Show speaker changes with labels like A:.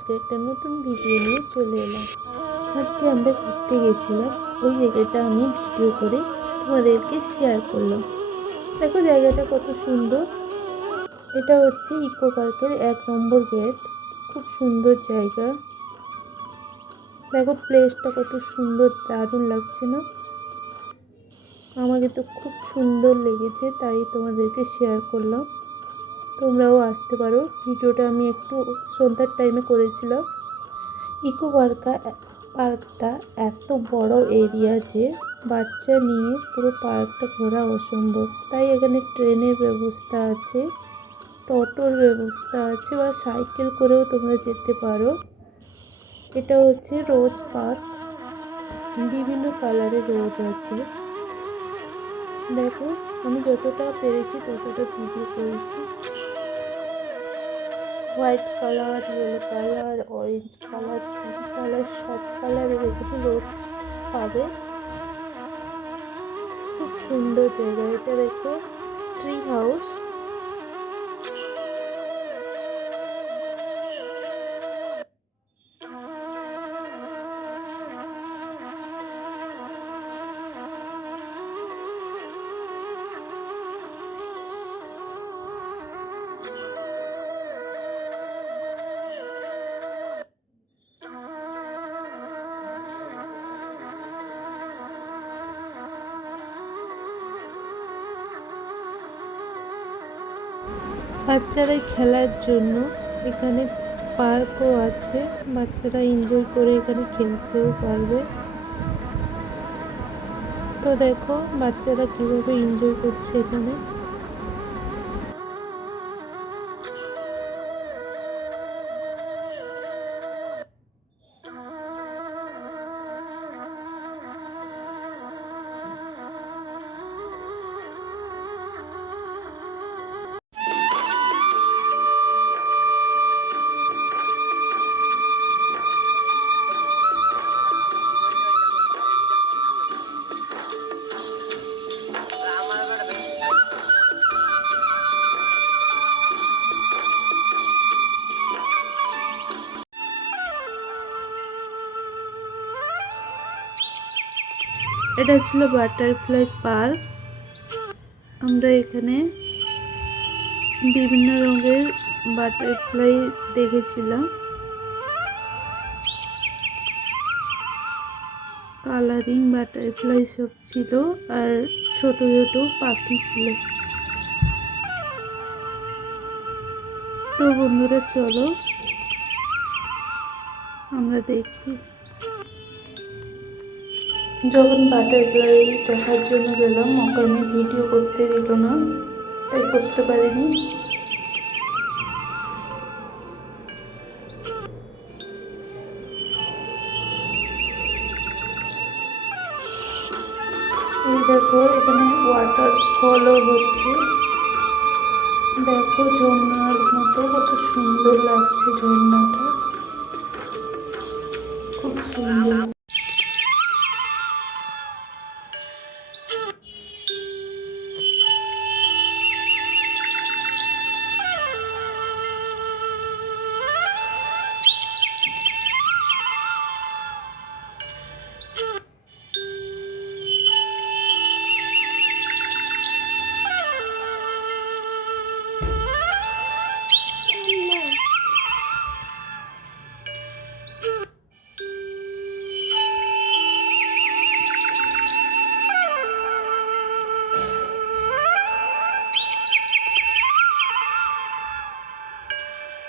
A: আজকে একটা নতুন ভিডিও নিয়ে চলে এলাম। আজকে আমরা ঘুরতে গেছিলাম। ওই জায়গাটা আমি ভিডিও করে তোমাদেরকে শেয়ার করলাম। দেখো জায়গাটা কত সুন্দর। এটা হচ্ছে ইকো পার্কের এক নম্বর গেট খুব সুন্দর জায়গা। দেখো প্লেসটা কত সুন্দর, দারুণ লাগছে না? আমাকে তো খুব সুন্দর লেগেছে, তাই তোমাদেরকে শেয়ার করলাম। তোমরাও আসতে পারো। ভিডিওটা আমি একটু সন্ধ্যার টাইমে করেছিলাম। ইকো পার্কা, পার্কটা এত বড় এরিয়া যে বাচ্চা নিয়ে পুরো পার্কটা ঘোরা অসম্ভব। তাই এখানে ট্রেনের ব্যবস্থা আছে, টোটোর ব্যবস্থা আছে বা সাইকেল করেও তোমরা যেতে পারো। এটা হচ্ছে রোজ পার্ক। বিভিন্ন কালারের রোজ আছে। দেখো, আমি যতটা পেরেছি ততটা ভিডিও করেছি। White colour, yellow colour, orange colour, pink colour, সব কালার এখানে রোজ পাবে। খুব সুন্দর জায়গা এটা দেখো, ট্রি হাউস। বাচ্চারা খেলার জন্য এখানে পার্কও আছে। বাচ্চারা এনজয় করে এখানে খেলতেও পারবে। তো দেখো বাচ্চারা কীভাবে এনজয় করছে এখানে। এটা ছিল বাটারফ্লাই পার্ক আমরা এখানে বিভিন্ন রঙের বাটারফ্লাই দেখেছিলাম। কালারিং বাটারফ্লাই সব ছিল আর ছোট ছোট পাখি ছিল। তো বন্ধুরা, চলো আমরা দেখি। যখন বাটারফ্লাই দেখার জন্য গেলাম, ওখানে ভিডিও করতে দিল না, তাই করতে পারিনি। দেখো, এখানে ওয়াটার ফলও হচ্ছে। দেখো ঝর্ণার মতো, কত সুন্দর লাগছে ঝর্ণাটা। খুব সুন্দর।